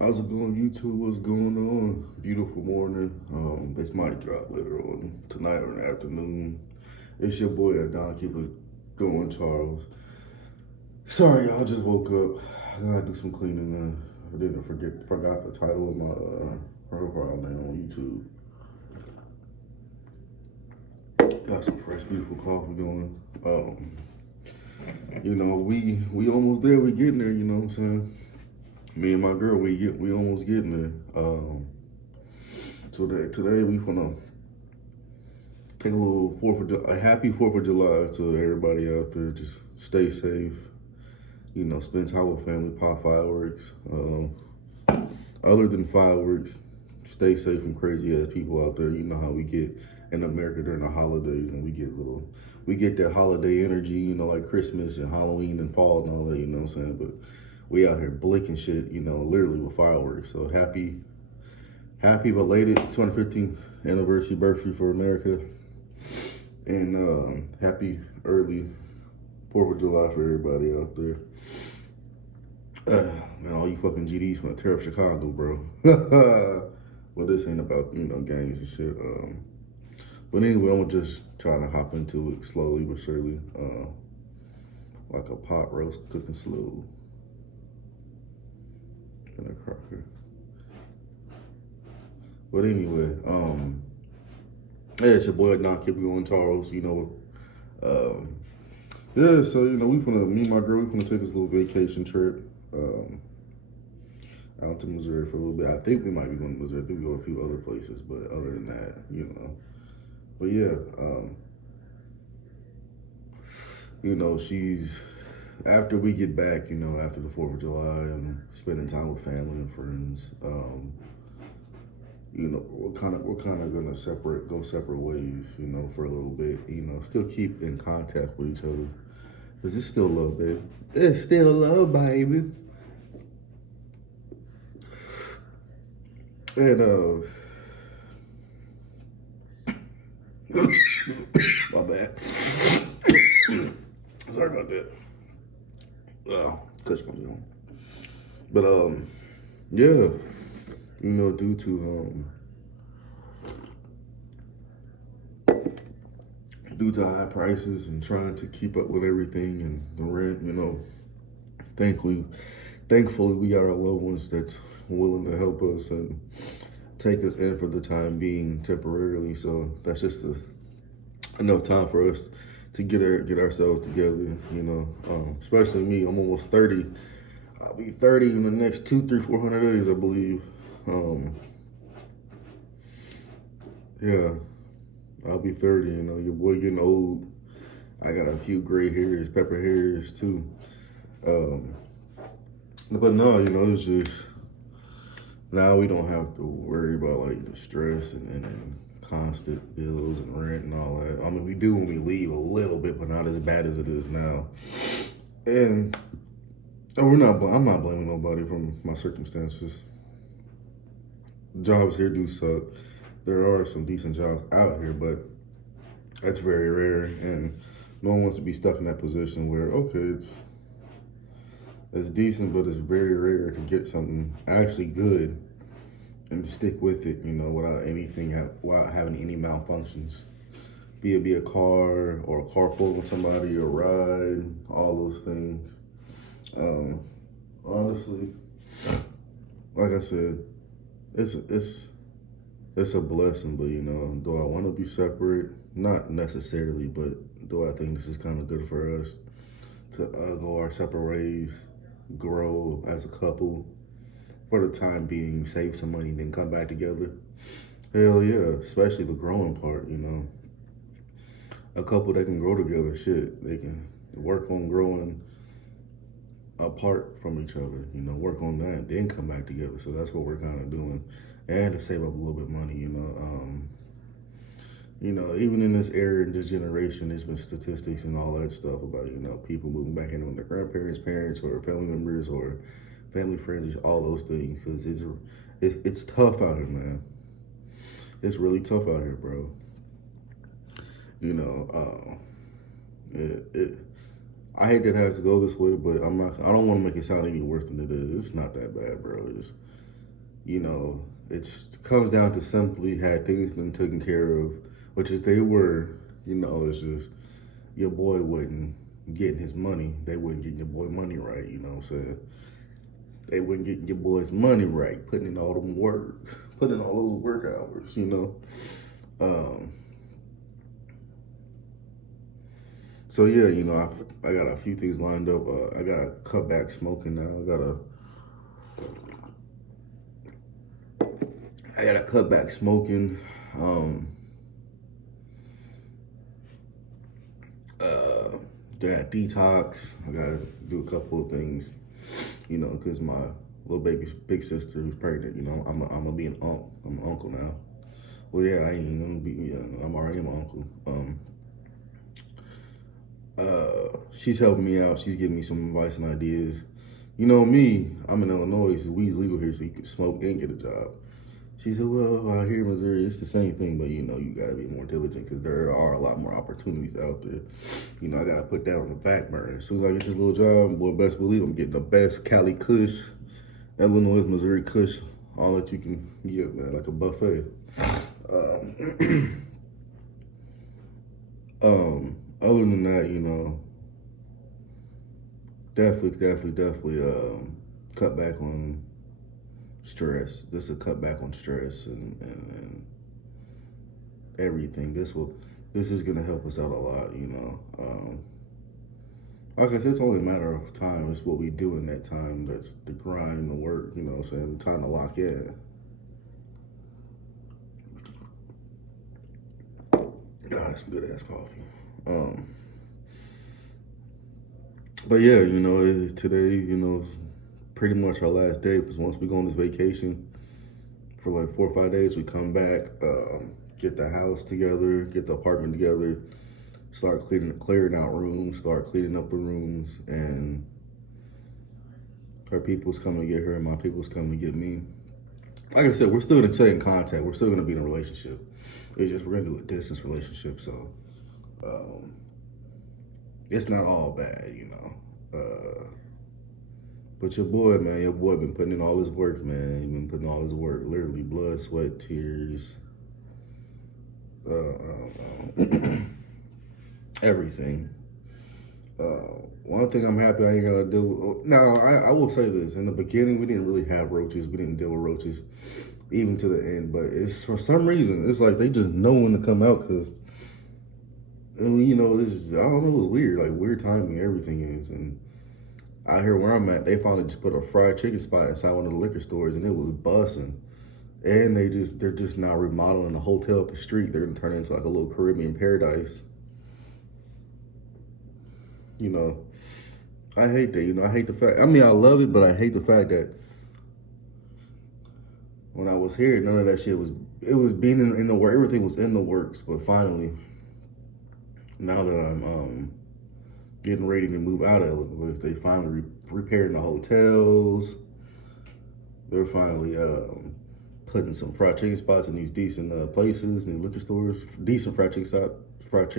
How's it going, YouTube? What's going on? Beautiful morning. This might drop later on tonight or in the afternoon. It's your boy Don. Keep it going, Charles. Sorry, y'all. Just woke up. I gotta do some cleaning. I didn't forgot the title of my profile name on YouTube. Got some fresh, beautiful coffee going. We almost there. We getting there. You know what I'm saying? Me and my girl, we almost getting there. So today we gonna take a little a happy 4th of July to everybody out there. Just stay safe. You know, spend time with family, pop fireworks. Other than fireworks, stay safe from crazy ass people out there. You know how we get in America during the holidays, and we get that holiday energy. You know, like Christmas and Halloween and fall and all that. You know what I'm saying? But we out here blinking shit, you know, literally with fireworks. So happy belated 215th anniversary birthday for America. And happy early 4th of July for everybody out there. Man, all you fucking GDs from the tear up Chicago, bro. Well, this ain't about, you know, gangs and shit. But anyway, I'm just trying to hop into it slowly but surely. Like a pot roast cooking slow. In a cracker. But anyway, yeah, it's your boy Don. Keep it going, Charles. You know, yeah. So you know, me and my girl, we gonna take this little vacation trip, out to Missouri for a little bit. I think we might be going to Missouri. I think we go to a few other places, but other than that, you know. But yeah, you know, after we get back, you know, after the 4th of July and spending time with family and friends, you know, we're kind of gonna go separate ways, you know, for a little bit. You know, still keep in contact with each other, cause it's still love, baby. It's still love, baby. And my bad. Sorry about that. Touch coming on. But yeah, you know, due to high prices and trying to keep up with everything and the rent, you know, thankfully we got our loved ones that's willing to help us and take us in for the time being temporarily. So that's just enough time for us to get ourselves together, you know. Especially me, I'm almost 30. I'll be 30 in the next 200-400 days, I believe. Yeah, I'll be 30. You know, your boy getting old. I got a few gray hairs, pepper hairs too. But no, you know, it's just now we don't have to worry about like the stress and constant bills and rent and all that. I mean, we do when we leave a little bit, but not as bad as it is now. And I'm not blaming nobody from my circumstances. Jobs here do suck. There are some decent jobs out here, but that's very rare, and no one wants to be stuck in that position where, okay, it's decent, but it's very rare to get something actually good and stick with it, you know, without having any malfunctions. Be it a car or a carpool with somebody, or ride, all those things. Honestly, like I said, it's a blessing, but you know, do I want to be separate? Not necessarily, but do I think this is kind of good for us to go our separate ways, grow as a couple for the time being, save some money, then come back together? Hell yeah, especially the growing part, you know. A couple that can grow together, shit, they can work on growing apart from each other, you know, work on that, then come back together. So that's what we're kind of doing, and to save up a little bit of money, you know. You know, even in this era, in this generation, there's been statistics and all that stuff about, you know, people moving back in with their grandparents, parents, or family members, or family friends, all those things, because it's tough out here, man. It's really tough out here, bro. You know, I hate that it has to go this way, but I don't want to make it sound any worse than it is. It's not that bad, bro. You know, it comes down to simply had things been taken care of, which is they were, you know, it's just your boy wasn't getting his money. They wasn't getting your boy money right, you know what I'm saying? They wasn't getting your boy's money right, putting in all them work, putting in all those work hours, you know? So yeah, you know, I got a few things lined up. I gotta cut back smoking now. I gotta cut back smoking. Yeah, detox. I gotta do a couple of things, you know, because my little baby's big sister who's pregnant. You know, I'm gonna be an uncle. I'm an uncle now. Well, yeah, I ain't gonna be. Yeah, I'm already an uncle. She's helping me out. She's giving me some advice and ideas. You know me, I'm in Illinois, so weed's legal here, so you can smoke and get a job. She said, well, out here in Missouri, it's the same thing, but you know, you gotta be more diligent because there are a lot more opportunities out there. You know, I gotta put that on the back burner. As soon as I get this little job, boy, best believe I'm getting the best Cali Kush, Illinois, Missouri Kush, all that you can get, man, like a buffet. Other than that, you know, definitely cut back on stress. This will cut back on stress and everything. This is gonna help us out a lot, you know. Like I said, it's only a matter of time. It's what we do in that time. That's the grind and the work, you know what I'm saying? Time to lock in. God, that's some good ass coffee. But yeah, you know, today, you know, pretty much our last day, because once we go on this vacation for like 4 or 5 days, we come back, get the house together, get the apartment together, start clearing out rooms, start cleaning up the rooms, and her people's coming to get her, and my people's coming to get me. Like I said, we're still gonna stay in contact. We're still gonna be in a relationship. It's just we're gonna do a distance relationship, so it's not all bad, you know. But your boy been putting in all his work, man. He been putting all his work, literally blood, sweat, tears, everything. One thing I'm happy I ain't gotta deal with. Now, I will say this. In the beginning, we didn't really have roaches. We didn't deal with roaches, even to the end. But it's for some reason, it's like they just know when to come out because, you know, I don't know, it's weird. Like, weird timing, everything is. And out here where I'm at, they finally just put a fried chicken spot inside one of the liquor stores, and it was busting. And they're just now remodeling the hotel up the street. They're gonna turn it into like a little Caribbean paradise. You know, I hate that. You know, I hate the fact. I mean, I love it, but I hate the fact that when I was here, none of that shit was. It was being in the work. Everything was in the works. But finally, now that I'm getting ready to move out of Illinois, they finally repairing the hotels. They're finally putting some fried chicken spots in these decent places, in the liquor stores. Decent fried chicken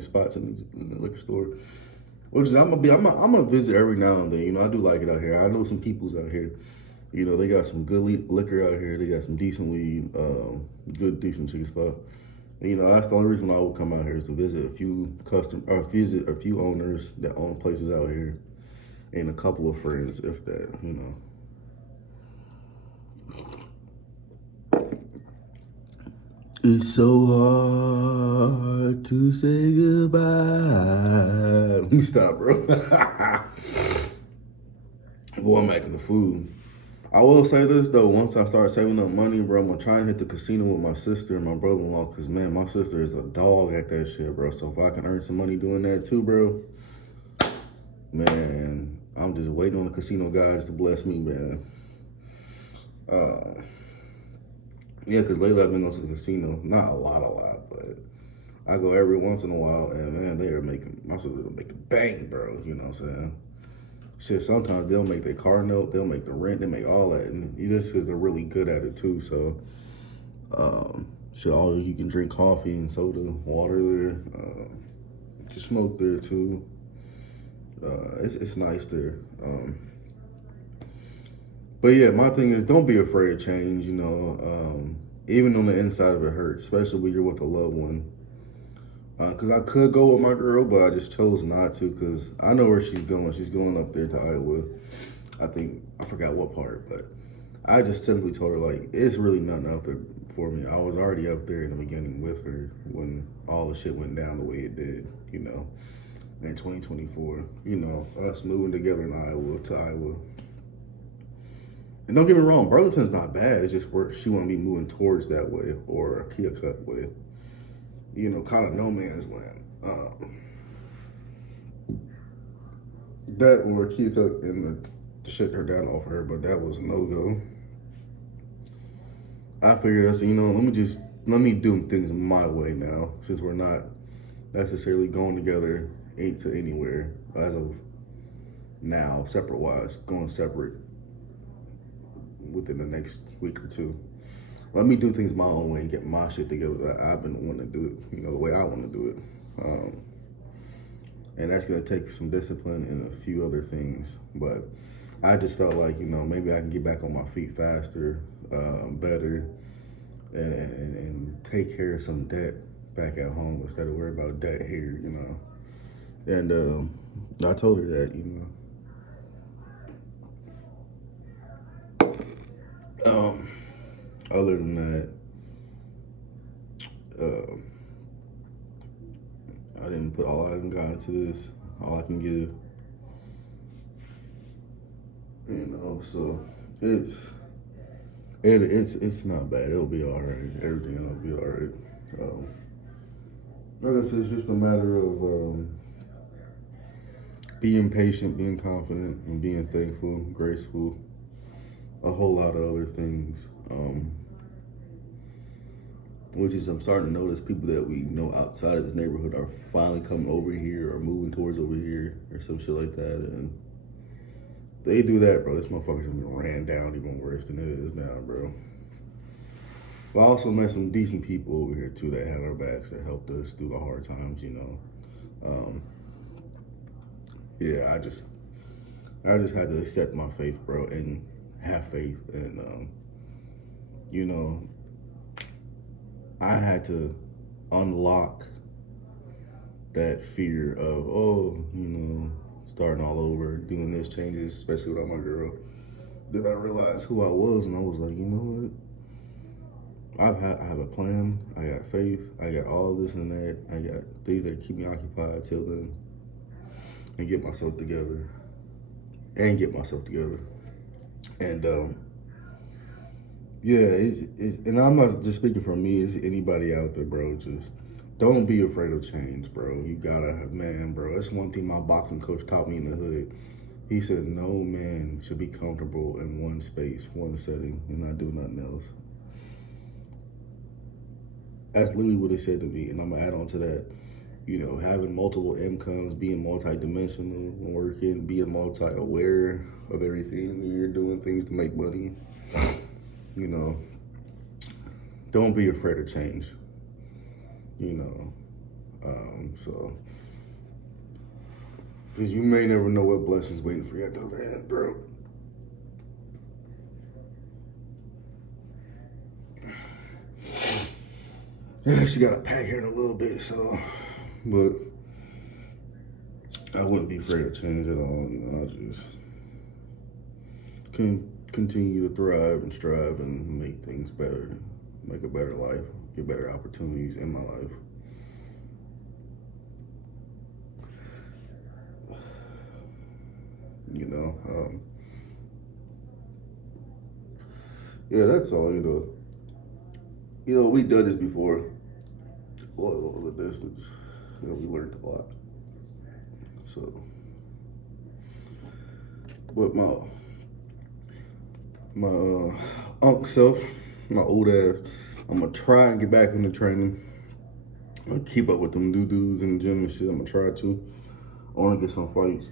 spots in the liquor store. Which is I'm gonna visit every now and then. You know, I do like it out here. I know some peoples out here. You know, they got some good liquor out here. They got some decent weed, decent chicken spot. And, you know, that's the only reason I would come out here is to visit a few visit a few owners that own places out here, and a couple of friends, if that. You know. It's so hard to say goodbye. Let me stop, bro. Going back to the food. I will say this, though. Once I start saving up money, bro, I'm going to try and hit the casino with my sister and my brother-in-law. Because, man, my sister is a dog at that shit, bro. So if I can earn some money doing that, too, bro, man, I'm just waiting on the casino guys to bless me, man. Yeah, because lately I've been going to the casino. Not a lot, but I go every once in a while, and man, my sister making bang, bro. You know what I'm saying? Shit, sometimes they'll make their car note, they'll make the rent, they make all that, and this because they're really good at it too. So, all you can drink coffee and soda, water there. You can smoke there too. It's nice there. But yeah, my thing is don't be afraid of change. Even on the inside of it hurts, especially when you're with a loved one. Because I could go with my girl, but I just chose not to because I know where she's going. She's going up there to Iowa. I forgot what part, but I just simply told her, like, it's really nothing out there for me. I was already up there in the beginning with her when all the shit went down the way it did, in 2024. Us moving together in Iowa to Iowa. And don't get me wrong, Burlington's not bad. It's just where she wouldn't be moving towards that way or a Keokuk way. Kind of no man's land. That or Keokuk and the shit her dad offered her, but that was a no-go. I figured, I said, let me do things my way now, since we're not necessarily going together to anywhere as of now, separate-wise, going separate within the next week or two. Let me do things my own way and get my shit together that I've been wanting to do it, the way I want to do it. And that's going to take some discipline and a few other things. But I just felt like, maybe I can get back on my feet faster, better, and take care of some debt back at home instead of worrying about debt here, And I told her that, Other than that, I didn't put all I done got into this, all I can give. So it's not bad. It'll be all right. Everything will be all right. Like I said, it's just a matter of being patient, being confident, and being thankful, graceful, a whole lot of other things. Which is I'm starting to notice people that we know outside of this neighborhood are finally coming over here or moving towards over here or some shit like that. And they do that, bro. This motherfucker's gonna be ran down even worse than it is now, bro. But I also met some decent people over here too that had our backs, that helped us through the hard times, Yeah, I just had to accept my faith, bro, and have faith. And, I had to unlock that fear of, starting all over, doing this changes, especially without my girl. Then I realized who I was, and I was like, you know what? I have a plan. I got faith. I got all this and that. I got things that keep me occupied till then, and get myself together. And yeah, and I'm not just speaking from me. It's anybody out there, bro. Just don't be afraid of change, bro. You gotta, man, bro. That's one thing my boxing coach taught me in the hood. He said, no man should be comfortable in one space, one setting, and not do nothing else. That's literally what he said to me, and I'm gonna add on to that. Having multiple incomes, being multi-dimensional, working, being multi-aware of everything. You're doing things to make money. Don't be afraid of change. So, because you may never know what blessings waiting for you at the other end, bro. Yeah, she got a pack here in a little bit, so, but I wouldn't be afraid of change at all. I just can continue to thrive and strive and make things better, make a better life, get better opportunities in my life. Yeah, that's all, we've done this before, all the distance, we learned a lot. So, but my uncle self, my old ass, I'm gonna try and get back into training. I'm gonna keep up with them new dudes in the gym and shit. I'm gonna try to. I wanna get some fights.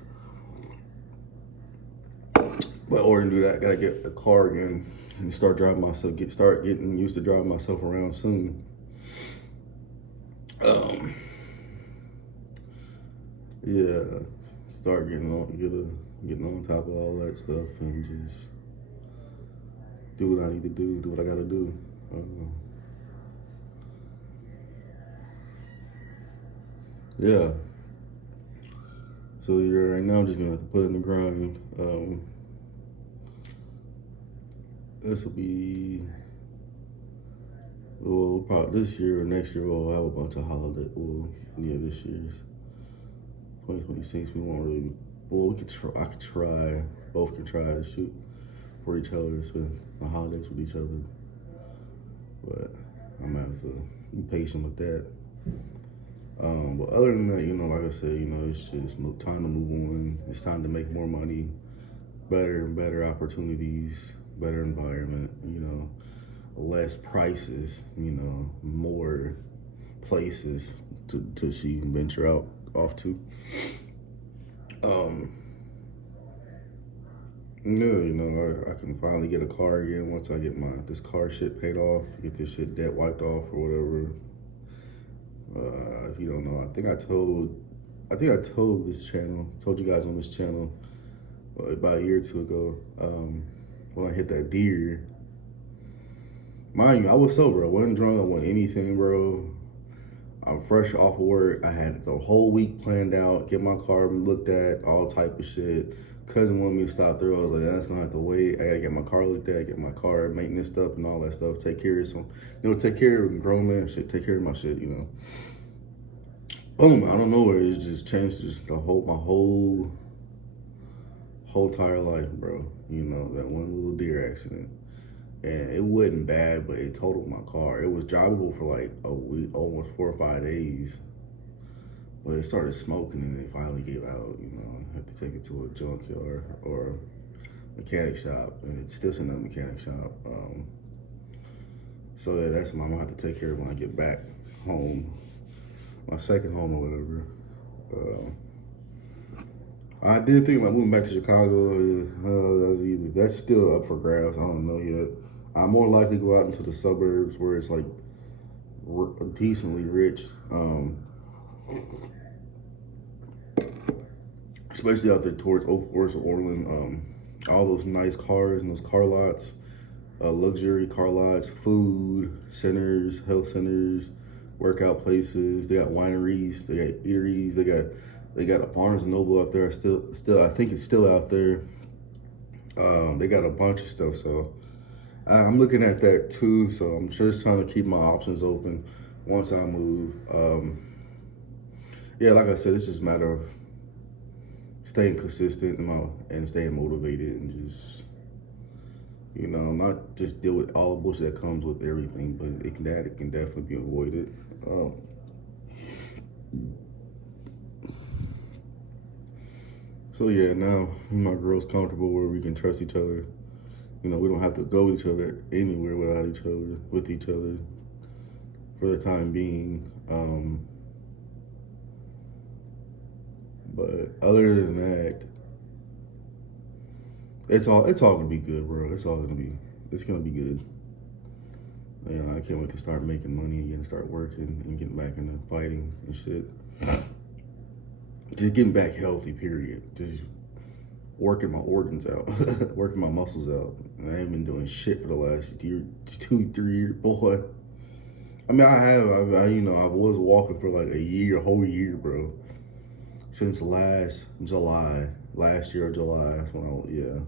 But in order to do that, I gotta get a car again and start driving myself, start getting used to driving myself around soon. Yeah, start getting on top of all that stuff and just do what I need to do what I gotta do. Yeah. So yeah, right now I'm just gonna have to put in the grind. This will be, well, probably this year or next year we'll have a bunch of holidays. Well, yeah, this year's 2026. We won't really. Well, we could try. I could try. Both can try to shoot for each other, spend the holidays with each other. But I'm gonna have to be patient with that. But other than that, like I said, it's just time to move on. It's time to make more money, better and better opportunities, better environment, less prices, more places to see and venture out off to. I can finally get a car again once I get this car shit paid off, get this shit debt wiped off or whatever. If you don't know, I think I told you guys on this channel about a year or two ago, when I hit that deer. Mind you, I was sober. I wasn't drunk. I wasn't anything, bro. I'm fresh off of work. I had the whole week planned out, get my car looked at, all type of shit. Cousin wanted me to stop through. I was like, that's gonna have to wait. I gotta get my car looked at, get my car maintenance up and all that stuff. Take care of grown man shit. Take care of my shit, Boom, out of nowhere, it's just changed my whole entire life, bro. That one little deer accident. And it wasn't bad, but it totaled my car. It was drivable for like a week, almost 4 or 5 days. But it started smoking and it finally gave out, I had to take it to a junkyard or mechanic shop, and it's still in a mechanic shop. So yeah, that's what I'm gonna have to take care of when I get back home, my second home or whatever. I did think about moving back to Chicago. That's still up for grabs. I don't know yet. I'm more likely to go out into the suburbs where it's like decently rich. Especially out there towards Oak Forest or Orland. All those nice cars and those car lots, luxury car lots, food centers, health centers, workout places. They got wineries, they got eateries, they got a Barnes and Noble out there. Still, I think it's still out there. They got a bunch of stuff, so I'm looking at that too. So I'm just trying to keep my options open once I move. Yeah, like I said, it's just a matter of staying consistent and staying motivated and just, not just deal with all the bullshit that comes with everything, but it can definitely be avoided. So yeah, now my girl's comfortable where we can trust each other. We don't have to go with each other anywhere with each other for the time being. But other than that, it's all gonna be good, bro. It's gonna be good. I can't wait to start making money again, start working and getting back into fighting and shit. Just getting back healthy, period. Just working my organs out, working my muscles out. And I ain't been doing shit for the last 2-3 years, boy. I mean, I was walking for like a whole year, bro. Since last year, July, that's when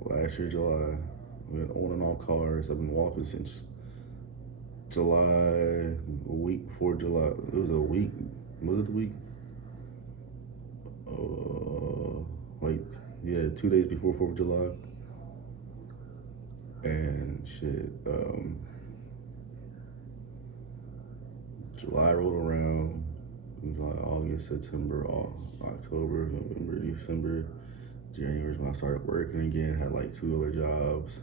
last year, July. We been on and off cars. I've been walking since July, a week before July. It was a week. Was it a week? 2 days before 4th of July. And shit, July rolled around. July, August, September, October, November, December, January is when I started working again. Had like 2 other jobs.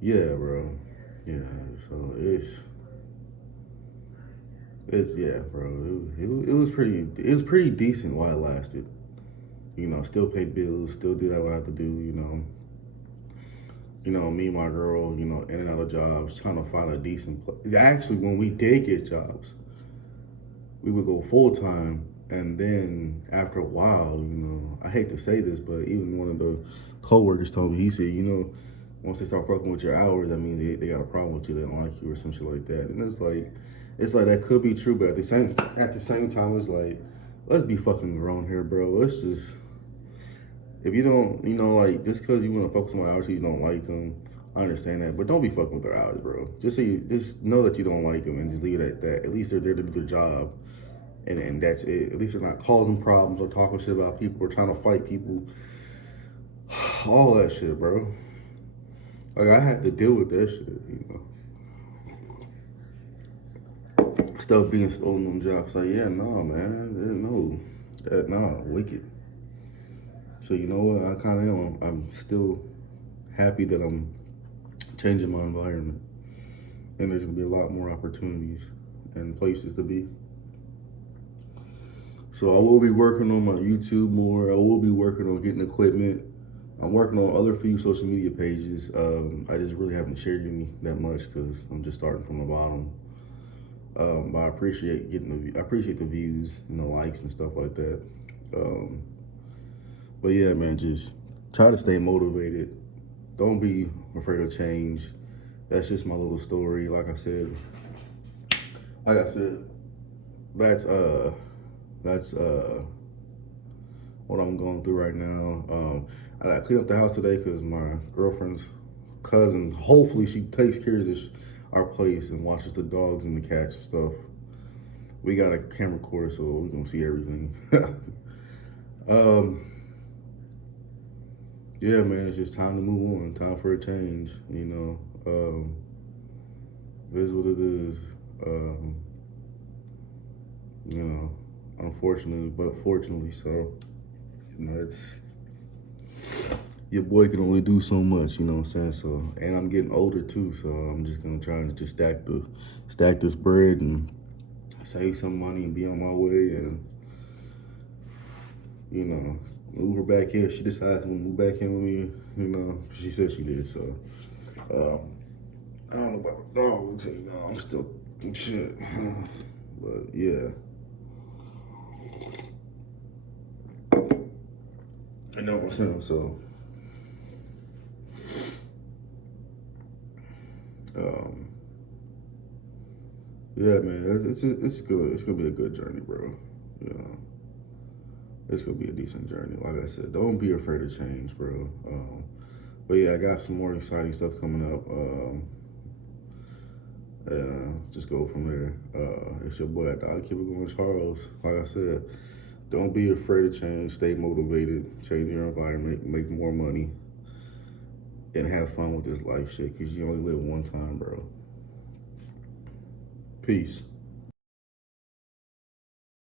Yeah, bro. Yeah, so it's yeah, bro. It was pretty decent while it lasted. Still pay bills, still do what I have to do. Me and my girl, in and out of jobs, trying to find a decent place. Actually, when we did get jobs, we would go full time, and then after a while, I hate to say this, but even one of the coworkers told me. He said, you know, once they start fucking with your hours, I mean, they got a problem with you. They don't like you or some shit like that. And it's like that could be true, but at the same time, it's like, let's be fucking grown here, bro. Let's just, if you don't, you know, like, just because you want to focus on my hours, you don't like them. I understand that, but don't be fucking with their hours, bro. Just know that you don't like them and just leave it at that. At least they're there to do their job, and that's it. At least they're not causing problems or talking shit about people or trying to fight people. All that shit, bro. Like, I had to deal with that shit, you know. Stuff being stolen on jobs. Like, yeah, no, man. No. Wicked. So, you know what? I kind of am. I'm still happy that I'm changing my environment. And there's going to be a lot more opportunities and places to be. So I will be working on my YouTube more. I will be working on getting equipment. I'm working on other few social media pages. I just really haven't shared any that much because I'm just starting from the bottom. But I appreciate the views and the likes and stuff like that. But yeah, man, just try to stay motivated. Don't be afraid of change. That's just my little story. Like I said, that's what I'm going through right now. I gotta clean up the house today because my girlfriend's cousin, hopefully she takes care of our place and watches the dogs and the cats and stuff. We got a camera recorder, so we can see everything. Yeah, man, it's just time to move on. Time for a change, you know. It is what it is. You know, unfortunately, but fortunately, so, you know, it's, your boy can only do so much, you know what I'm saying? So, and I'm getting older too, so I'm just gonna try and just stack this bread and save some money and be on my way and, you know, move her back in. If she decides to move back in with me, you know, she said she did, so. I don't know about the dogs, you know, I'm still shit. But yeah. I know what I'm saying, so. Yeah, man, it's gonna be a good journey, bro. You know, it's gonna be a decent journey. Like I said, don't be afraid of change, bro. But yeah, I got some more exciting stuff coming up. Just go from there. It's your boy, I'll keep it going, Charles. Like I said, don't be afraid of change. Stay motivated. Change your environment. Make more money. And have fun with this life shit, because you only live one time, bro. Peace.